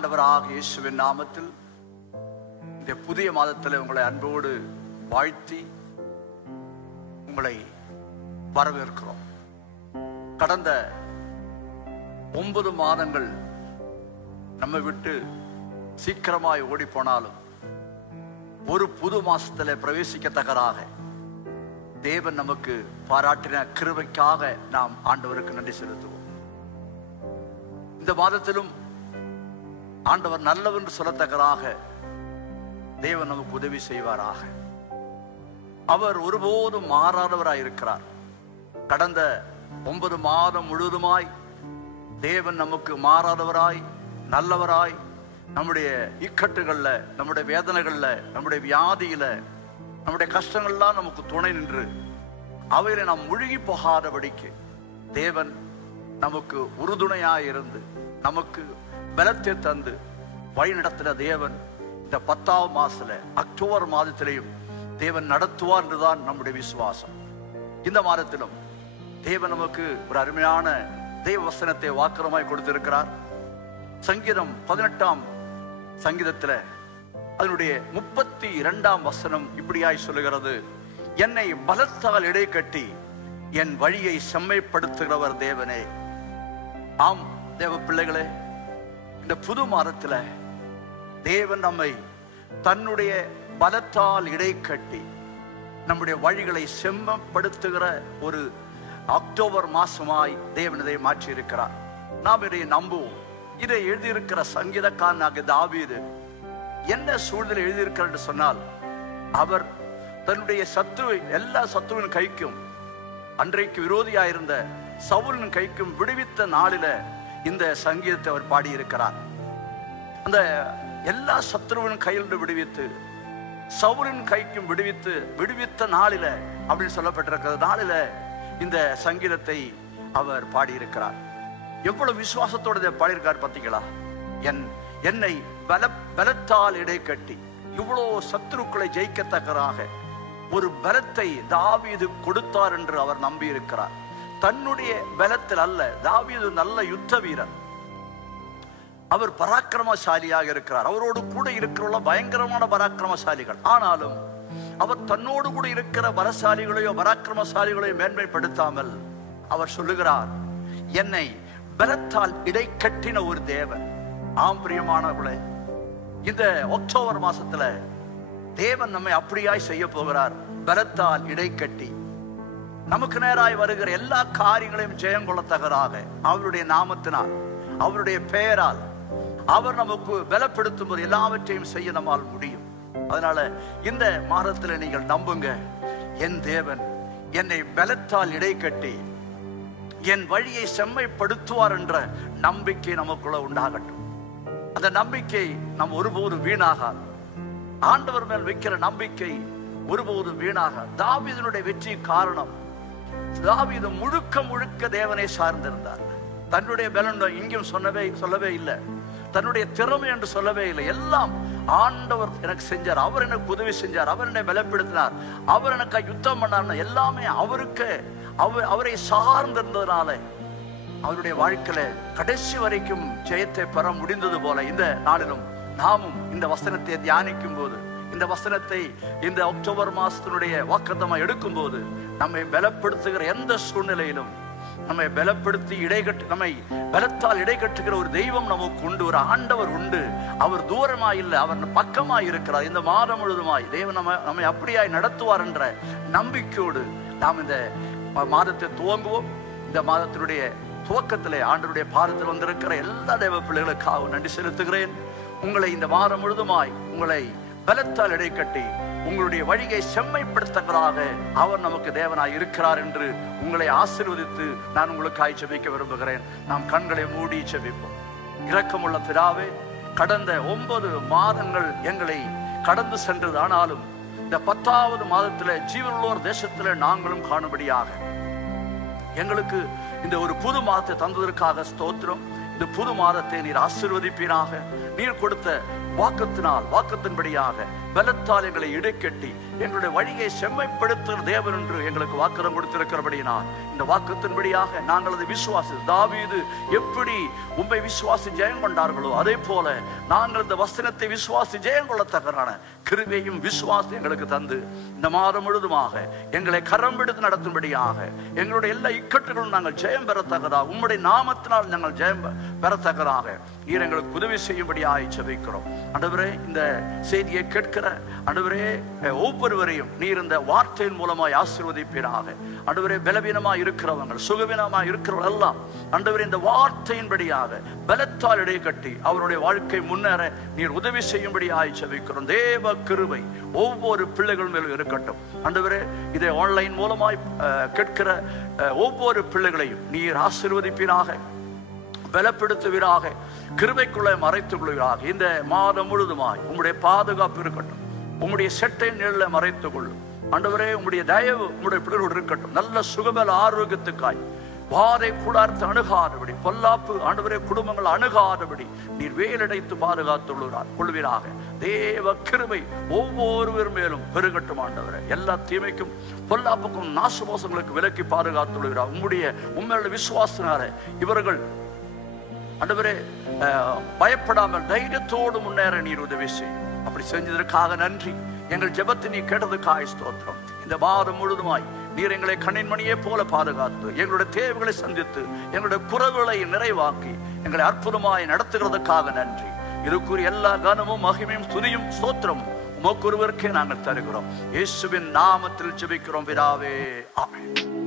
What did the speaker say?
ஆண்டவராக இயேசுவின் நாமத்தில் இந்த புதிய மாதத்தில் உங்களை அன்போடு வாழ்த்தி உங்களை வரவேற்கிறோம். கடந்த 9 மாதங்கள் நம்ம விட்டு சீக்கிரமாய் ஓடி போனாலும் ஒரு புது மாசத்துல பிரவேசிக்கத்தக்கதாக தேவன் நமக்கு பாராட்டின கிருபைக்காக நாம் ஆண்டவருக்கு நன்றி செலுத்துவோம். இந்த மாதத்திலும் ஆண்டவர் நல்லவர் என்று சொல்லத்தக்கதாக தேவன் நமக்கு உதவி செய்வாராக. அவர் ஒருபோதும் மாறாதவராய் இருக்கிறார். கடந்த 9 மாதம் முழுவதுமாய் தேவன் நமக்கு மாறாதவராய் நல்லவராய் நம்முடைய இக்கட்டுகள்ல, நம்முடைய வேதனைகள்ல, நம்முடைய வியாதியில, நம்முடைய கஷ்டங்கள்லாம் நமக்கு துணை நின்று அவையில நாம் முழுகி போகாதபடிக்கு தேவன் நமக்கு உறுதுணையாய் இருந்து நமக்கு பலத்தை தந்து வழி நடத்தின தேவன் இந்த 10ஆம் மாசத்துல அக்டோபர் மாதத்திலையும் தேவன் நடத்துவார் என்றுதான் நம்முடைய விசுவாசம். இந்த மாதத்திலும் தேவன் நமக்கு ஒரு அருமையான தேவ வசனத்தை வாக்குறமாய் கொடுத்திருக்கிறார். சங்கீதம் 18ஆம் சங்கீதத்தில் அதனுடைய 32ஆம் வசனம் இப்படியாய் சொல்லுகிறது: என்னை பலத்தால் இடை கட்டி என் வழியை செம்மைப்படுத்துகிறவர் தேவனே. ஆம் தேவ பிள்ளைகளே, இந்த புது மாதத்துல தேவன் நம்மை தன்னுடைய பலத்தால் இடை கட்டி நம்முடைய வழிகளை செம்மைப்படுத்துகிற ஒரு அக்டோபர் மாசமாய் தேவன் இதை மாற்றி இருக்கிறார். நாம் இதை நம்புவோம். இதை எழுதியிருக்கிற சங்கீதக்காரனாகிய தாவீது என்ன சூழ்நிலை எழுதியிருக்கிறார் என்று சொன்னால், அவர் தன்னுடைய எல்லா சத்துருவின் கைக்கும், அன்றைக்கு விரோதியாயிருந்த சவுலின் கைக்கும் விடுவித்த நாளில இந்த சங்கீதத்தை அவர் பாடியிருக்கிறார். அந்த எல்லா சத்துருவின் கையிலிருந்து விடுவித்து சவுலின் கைக்கும் விடுவித்த நாளில அப்படின்னு சொல்லப்பட்டிருக்கிற நாளில இந்த சங்கீதத்தை அவர் பாடியிருக்கிறார். எவ்வளவு விசுவாசத்தோடு இதை பாடியிருக்கார் பார்த்தீங்களா? என்னை பலத்தால் இடை கட்டி இவ்வளோ சத்துருக்களை ஜெயிக்கத்தக்கதாக ஒரு பலத்தை தாவீது கொடுத்தார் என்று அவர் நம்பி இருக்கிறார். தன்னுடைய பலத்தில் அல்ல. தாவீது நல்ல யுத்த வீரர், அவர் பராக்கிரமசாலியாக இருக்கிறார். அவரோடு கூட இருக்கிற பயங்கரமான பராக்கிரமசாலிகள். ஆனாலும் அவர் தன்னோடு கூட இருக்கிற பலசாலிகளையோ பராக்கிரமசாலிகளையோ மேன்மைப்படுத்தாமல் அவர் சொல்லுகிறார், என்னை பலத்தால் இடை கட்டின ஒரு தேவன். ஆம் பிரியமானவர்களே, இந்த அக்டோபர் மாசத்துல தேவன் நம்மை அப்படியாய் செய்ய போகிறார். பலத்தால் இடை கட்டி நமக்கு நேராய் வருகிற எல்லா காரியங்களையும் ஜெயம் கொள்ளத்தக்கதாக அவருடைய நாமத்தினால், அவருடைய பெயரால் அவர் நமக்கு பலப்படுத்தும் போது எல்லாவற்றையும் செய்ய நம்மால் முடியும். அதனால இந்த மாதத்துல நீங்கள் நம்புங்க, என் தேவன் என்னை பலத்தால் இடை கட்டி என் வழியை செம்மைப்படுத்துவார் என்ற நம்பிக்கை நமக்குள்ள உண்டாகட்டும். அந்த நம்பிக்கை நம் ஒருபோதும் வீணாகாது. ஆண்டவர் மேல் வைக்கிற நம்பிக்கை ஒருபோதும் வீணாகாது. தாவீதினுடைய வெற்றி காரணம், தாவீது முழுக்க தேவனை சார்ந்திருந்தார். தன்னுடைய பலன் இங்கும் சொல்லவே இல்லை, தன்னுடைய திறமை என்று சொல்லவே இல்லை. எல்லாம் ஆண்டவர் எனக்கு செஞ்சார், அவர் எனக்கு உதவி செஞ்சார், அவர் என்னை பலப்படுத்தினார், அவர் எனக்கு யுத்தம் பண்ணார். எல்லாமே அவரை சார்ந்திருந்ததுனால அவருடைய வாழ்க்கையில கடைசி வரைக்கும் ஜெயத்தை பெற முடிந்தது போல இந்த நாளிலும் நாமும் இந்த வசனத்தை தியானிக்கும் போது, இந்த வசனத்தை இந்த அக்டோபர் மாசத்தினுடைய வாக்குத்தத்தமாக எடுக்கும் போது, நம்மை பலப்படுத்துகிற எந்த சூழ்நிலையிலும் நம்மை பலப்படுத்தி நம்மை பலத்தால் இடை கட்டுகிற ஒரு தெய்வம் நமக்கு உண்டு, ஒரு ஆண்டவர் உண்டு. அவர் தூரமாய் இல்லை, அவர் பக்கமாய் இருக்கிறார். இந்த மாதம் முழுவதுமாய் தேவன் நம்மை அப்படியாய் நடத்துவார் என்ற நம்பிக்கையோடு நாம் இந்த மாதத்தை துவங்குவோம். இந்த மாதத்தினுடைய துவக்கத்திலே ஆண்டவருடைய பாதத்தில் வந்திருக்கிற எல்லா தேவ பிள்ளைகளுக்காக நன்றி செலுத்துகிறேன். உங்களை இந்த மாதம் முழுவதுமாய் உங்களை பலத்தால் இடை கட்டி உங்களுடைய வழியை செம்மைப்படுத்தவராக அவர் நமக்கு தேவனாய் இருக்கிறார் என்று உங்களை ஆசீர்வதித்து நான் உங்களுக்காய் ஜெபிக்க விரும்புகிறேன். நாம் கண்களை மூடி ஜெபிப்போம். இரக்கமுள்ள பிதாவே, கடந்த 9 மாதங்கள் எங்களை கடந்து சென்றது. ஆனாலும் இந்த 10ஆவது மாதத்தில் ஜீவனுள்ளோர் தேசத்தில் நாங்களும் காணும்படியாக எங்களுக்கு இந்த ஒரு புது மாதத்தை தந்ததற்காக ஸ்தோத்திரம். இந்த புது மாதத்தை நீர் ஆசீர்வதிப்பீராக. நீர் கொடுத்த வாக்கத்தின்படியாக பலத்தால் எங்களை இடைக்கட்டி எங்களுடைய வழியை செம்மைப்படுத்துகிற தேவன் என்று எங்களுக்கு வாக்குறுதி கொடுத்திருக்கிறபடியினால் இந்த வாக்குத்தின்படியாக நாங்கள் அதை விசுவாசி தாவீது எப்படி உம்மை விசுவாசி ஜெயம் கொண்டார்களோ அதே போல நாங்கள் இந்த வசனத்தை விசுவாசி ஜெயம் கொள்ளத்தக்கதான கிருபையும் விசுவாசம் எங்களுக்கு தந்து இந்த மாதம் முழுதுமாக எங்களை கரம் பிடித்து நடத்தும்படியாக எங்களுடைய எல்லா இக்கட்டுகளும் நாங்கள் ஜெயம் பெறத்தக்கதாக உம்முடைய நாமத்தினால் நாங்கள் ஜெயம் பெறத்தக்கதாக நீர் எங்களுக்கு உதவி செய்யும்படியாக ஜெபிக்கிறோம். ஆண்டவரே, இந்த செய்தியை கேட்கிற ஆண்டவரே ஒவ்வொருவரையும் நீர் இந்த வார்த்தையின் மூலமாய் ஆசீர்வதிப்பீராக. ஆண்டவரே, பலவீனமாய் இருக்கிறவங்க சுகவீனமாய் இருக்கிறவர்கள் எல்லாம் ஆண்டவரே இந்த வார்த்தையின்படியாக பலத்தால் இடையே கட்டி அவருடைய வாழ்க்கை முன்னேற நீர் உதவி செய்யும்படியாக ஜெபிக்கிறோம். தேவ கிருபை ஒவ்வொரு பிள்ளைகள் மேலும் இருக்கட்டும். ஆண்டவரே, இதை ஆன்லைன் மூலமாய் கேட்கிற ஒவ்வொரு பிள்ளைகளையும் நீர் ஆசீர்வதிப்பீராக, பலப்படுத்துவீராக, கிருபைக்குள்ளே மறைத்துக் கொள்வீராக. இந்த மாதம் முழுதுமாய் உம்முடைய பாதுகாப்பு இருக்கட்டும். உம்முடைய செட்டை நிழலை மறைத்துக் கொள்ளும். ஆண்டவரே, உம்முடைய தயவு உம்முடைய பிள்ளைகளோடு இருக்கட்டும். நல்ல சுகபல ஆரோக்கியத்துக்காய் பாதை கூடாரத்தை அணுகாதபடி, பொல்லாப்பு ஆண்டவரே குடும்பங்கள் அணுகாதபடி நீர் வேலடைத்து பாதுகாத்து கொள்வீராக. தேவ கிருபை ஒவ்வொருவர் மேலும் பெருகட்டும். ஆண்டவரே, எல்லா தீமைக்கும் பொல்லாப்புக்கும் நாசமோசங்களுக்கு விலக்கி பாதுகாத்து கொள்வீராக. உம்மையோட விசுவாசனார இவர்கள் ஆண்டவரே பயப்படாமல் தைரியத்தோடு முன்னேற நீர் உதவி செய்யும். அப்படி செஞ்சதற்காக நன்றி. எங்கள் ஜெபத்தை நீ கேட்டதுக்காக ஸ்தோத்திரம். இந்த மாதம் முழுதுமாய் நீர் எங்களை கண்ணின் மணியை போல பாதுகாத்து எங்களுடைய தேவைகளை சந்தித்து எங்களுடைய குறைவுகளை நிறைவாக்கி எங்களை அற்புதமாய் நடத்துகிறதுக்காக நன்றி. இதுக்குரிய எல்லா கனமும் மகிமையும் துதியும் ஸ்தோத்திரமும் உமக்கு ஒருவருக்கே நாங்கள் தருகிறோம். இயேசுவின் நாமத்தில் ஜெபிக்கிறோம் பிதாவே, ஆமென்.